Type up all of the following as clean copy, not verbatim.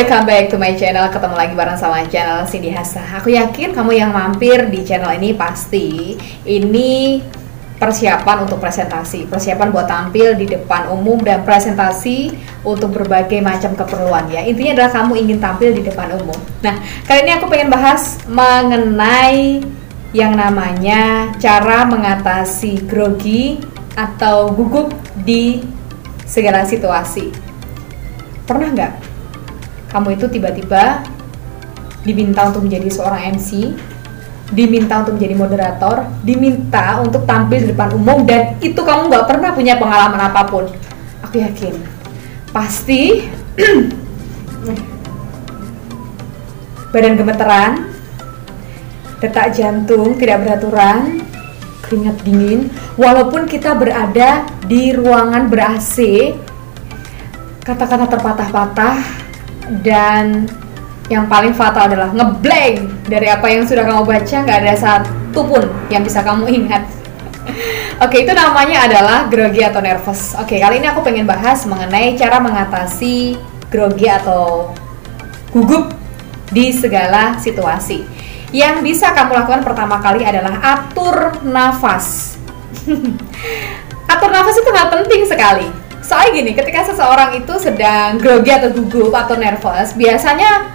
welcome back to my channel. Ketemu lagi bareng sama channel Cindy Hasa. Aku yakin kamu yang mampir di channel ini pasti ini persiapan untuk presentasi, persiapan buat tampil di depan umum dan presentasi untuk berbagai macam keperluan ya. Intinya adalah kamu ingin tampil di depan umum. Nah, kali ini aku pengen bahas mengenai yang namanya cara mengatasi grogi atau gugup di segala situasi. Pernah nggak kamu itu tiba-tiba diminta untuk menjadi seorang MC, diminta untuk menjadi moderator, diminta untuk tampil di depan umum, dan itu kamu nggak pernah punya pengalaman apapun? Aku yakin pasti badan gemeteran, detak jantung tidak beraturan, keringat dingin, walaupun kita berada di ruangan ber-AC, kata-kata terpatah-patah, dan yang paling fatal adalah ngeblank dari apa yang sudah kamu baca, nggak ada satu pun yang bisa kamu ingat. Oke, itu namanya adalah grogi atau nervous. Oke, kali ini aku pengen bahas mengenai cara mengatasi grogi atau gugup di segala situasi. Yang bisa kamu lakukan pertama kali adalah atur nafas. Atur nafas itu hal penting sekali. Soalnya gini, ketika seseorang itu sedang grogi atau gugup atau nervous, biasanya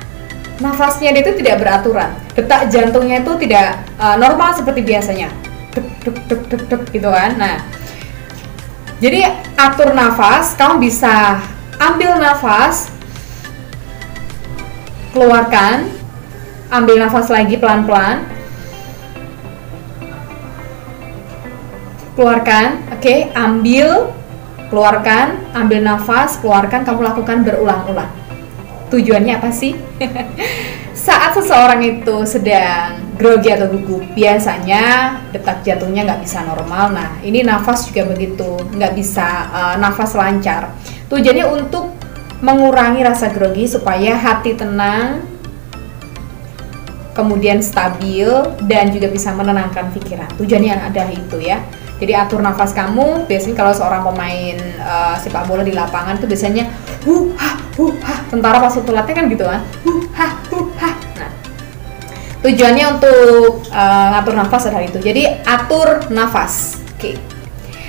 nafasnya dia itu tidak beraturan, detak jantungnya itu tidak normal seperti biasanya, dek dek dek dek dek gitu kan. Nah, jadi atur nafas, kamu bisa ambil nafas, keluarkan, ambil nafas lagi pelan-pelan, keluarkan, oke, ambil, keluarkan, ambil nafas, keluarkan, kamu lakukan berulang-ulang. Tujuannya apa sih? Saat seseorang itu sedang grogi atau gugup, biasanya detak jantungnya nggak bisa normal. Nah, ini nafas juga begitu, nggak bisa nafas lancar. Tujuannya untuk mengurangi rasa grogi supaya hati tenang, kemudian stabil, dan juga bisa menenangkan pikiran. Tujuannya ada itu ya. Jadi atur nafas kamu. Biasanya kalau seorang pemain sepak bola di lapangan itu biasanya tentara pas waktu latihan kan gitu kan, Nah, tujuannya untuk ngatur nafas adalah itu. Jadi atur nafas. Oke.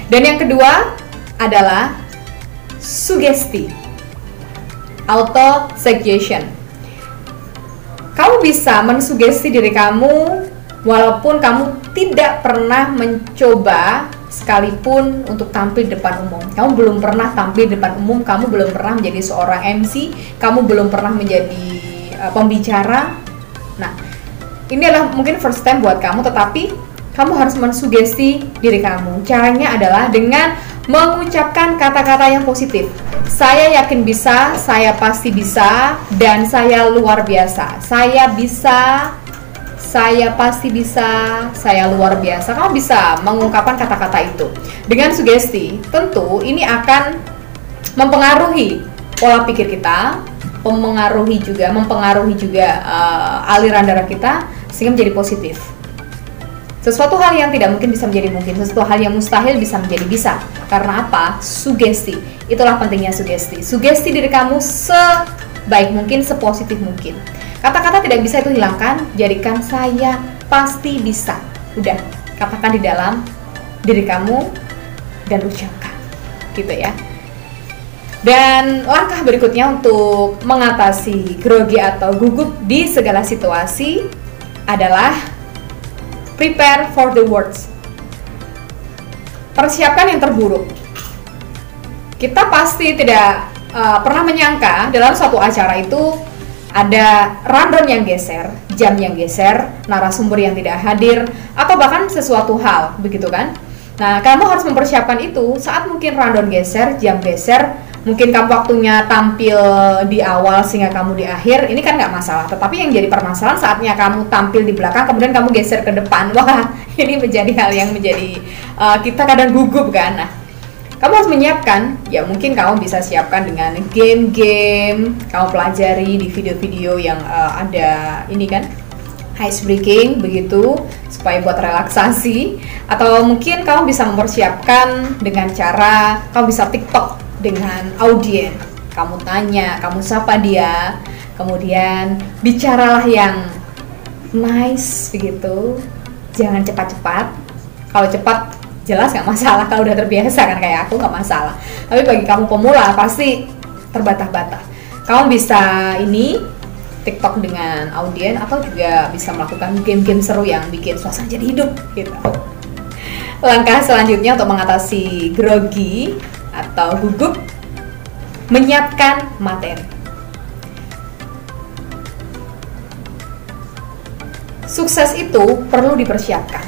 Dan yang kedua adalah sugesti, auto suggestion. Kamu bisa mensugesti diri kamu walaupun kamu tidak pernah mencoba sekalipun untuk tampil di depan umum. Kamu belum pernah tampil di depan umum, kamu belum pernah menjadi seorang MC, kamu belum pernah menjadi pembicara. Nah, ini adalah mungkin first time buat kamu, tetapi kamu harus mensugesti diri kamu. Caranya adalah dengan mengucapkan kata-kata yang positif. Saya yakin bisa, saya pasti bisa, dan saya luar biasa. Saya bisa, saya pasti bisa, saya luar biasa. Kamu bisa mengungkapkan kata-kata itu dengan sugesti. Tentu ini akan mempengaruhi pola pikir kita, mempengaruhi juga aliran darah kita, sehingga menjadi positif. Sesuatu hal yang tidak mungkin bisa menjadi mungkin, sesuatu hal yang mustahil bisa menjadi bisa. Karena apa? Sugesti. Itulah pentingnya sugesti. Sugesti diri kamu sebaik mungkin, sepositif mungkin. Kata-kata tidak bisa itu hilangkan, jadikan saya pasti bisa. Udah, katakan di dalam diri kamu dan ucapkan, gitu ya. Dan langkah berikutnya untuk mengatasi grogi atau gugup di segala situasi adalah prepare for the worst. Persiapkan yang terburuk. Kita pasti tidak pernah menyangka dalam suatu acara itu ada rundown yang geser, jam yang geser, narasumber yang tidak hadir, atau bahkan sesuatu hal, begitu kan? Nah, kamu harus mempersiapkan itu saat mungkin rundown geser, jam geser, mungkin kamu waktunya tampil di awal sehingga kamu di akhir, ini kan nggak masalah. Tetapi yang jadi permasalahan saatnya kamu tampil di belakang, kemudian kamu geser ke depan. Wah, ini menjadi hal yang menjadi kita kadang gugup kan? Nah, kamu harus menyiapkan, ya mungkin kamu bisa siapkan dengan game-game, kamu pelajari di video-video yang ada ini kan, ice breaking begitu, supaya buat relaksasi. Atau mungkin kamu bisa mempersiapkan dengan cara, kamu bisa TikTok dengan audiens, kamu tanya, kamu sapa dia, Kemudian bicaralah yang nice begitu, jangan cepat-cepat. Kalau cepat jelas nggak masalah, kalau udah terbiasa kan kayak aku nggak masalah. Tapi bagi kamu pemula pasti terbata-bata. Kamu bisa ini TikTok dengan audien, atau juga bisa melakukan game-game seru yang bikin suasana jadi hidup gitu. Langkah selanjutnya untuk mengatasi grogi atau gugup, menyiapkan materi. Sukses itu perlu dipersiapkan.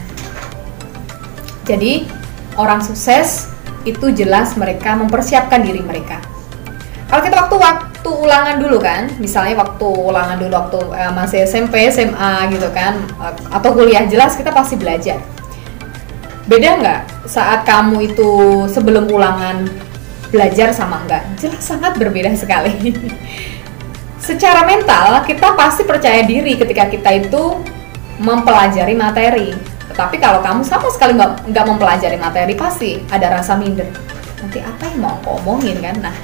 Jadi orang sukses itu jelas mereka mempersiapkan diri mereka. Kalau kita waktu ulangan dulu kan, misalnya waktu ulangan dulu waktu masih SMP, SMA gitu kan, atau kuliah, jelas kita pasti belajar. Beda nggak saat kamu itu sebelum ulangan belajar sama enggak? Jelas sangat berbeda sekali. Secara mental kita pasti percaya diri ketika kita itu mempelajari materi. Tetapi kalau kamu sama sekali nggak mempelajari materi, pasti ada rasa minder. Nanti apa yang mau aku omongin kan? Nah,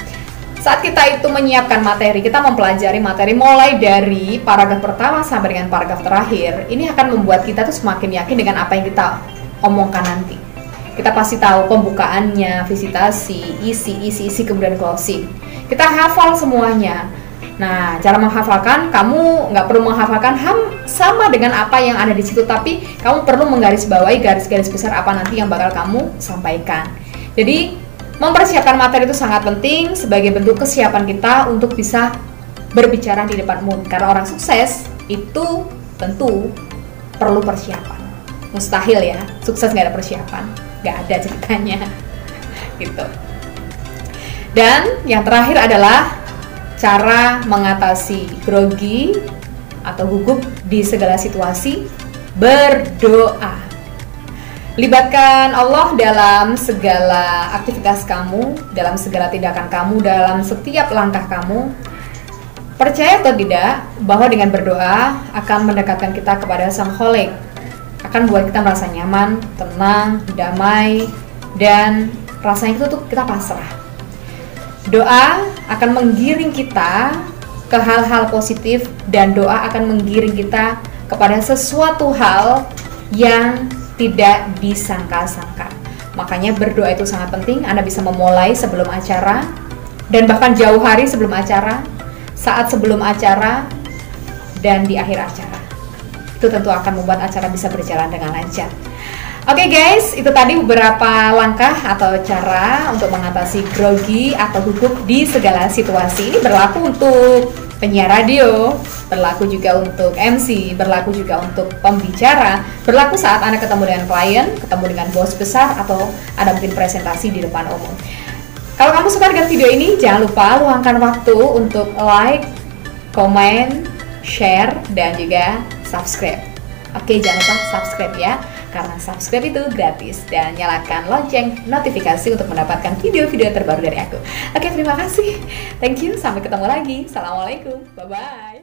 saat kita itu menyiapkan materi, kita mempelajari materi mulai dari paragraf pertama sampai dengan paragraf terakhir, ini akan membuat kita tuh semakin yakin dengan apa yang kita omongkan nanti. Kita pasti tahu pembukaannya, visitasi, isi, kemudian closing. Kita hafal semuanya. Nah, cara menghafalkan, kamu nggak perlu menghafalkan sama dengan apa yang ada di situ, tapi kamu perlu menggarisbawahi garis-garis besar apa nanti yang bakal kamu sampaikan. Jadi, mempersiapkan materi itu sangat penting sebagai bentuk kesiapan kita untuk bisa berbicara di depan umum. Karena orang sukses itu tentu perlu persiapan. Mustahil ya, sukses nggak ada persiapan, nggak ada ceritanya. Gitu. Dan yang terakhir adalah cara mengatasi grogi atau gugup di segala situasi, berdoa. Libatkan Allah dalam segala aktivitas kamu, dalam segala tindakan kamu, dalam setiap langkah kamu. Percaya atau tidak bahwa dengan berdoa akan mendekatkan kita kepada Sang Khalik, akan buat kita merasa nyaman, tenang, damai, dan rasanya itu tuh kita pasrah. Doa akan menggiring kita ke hal-hal positif, dan doa akan menggiring kita kepada sesuatu hal yang tidak disangka-sangka. Makanya berdoa itu sangat penting. Anda bisa memulai sebelum acara, dan bahkan jauh hari sebelum acara, saat sebelum acara, dan di akhir acara. Itu tentu akan membuat acara bisa berjalan dengan lancar. Oke guys, itu tadi beberapa langkah atau cara untuk mengatasi grogi atau gugup di segala situasi. Ini berlaku untuk penyiar radio, berlaku juga untuk MC, berlaku juga untuk pembicara, berlaku saat Anda ketemu dengan klien, ketemu dengan bos besar, atau Anda mungkin presentasi di depan umum. Kalau kamu suka dengan video ini, jangan lupa luangkan waktu untuk like, komen, share, dan juga subscribe. Oke, jangan lupa subscribe ya, karena subscribe itu gratis, dan nyalakan lonceng notifikasi untuk mendapatkan video-video terbaru dari aku. Oke, terima kasih. Thank you. Sampai ketemu lagi. Assalamualaikum. Bye-bye.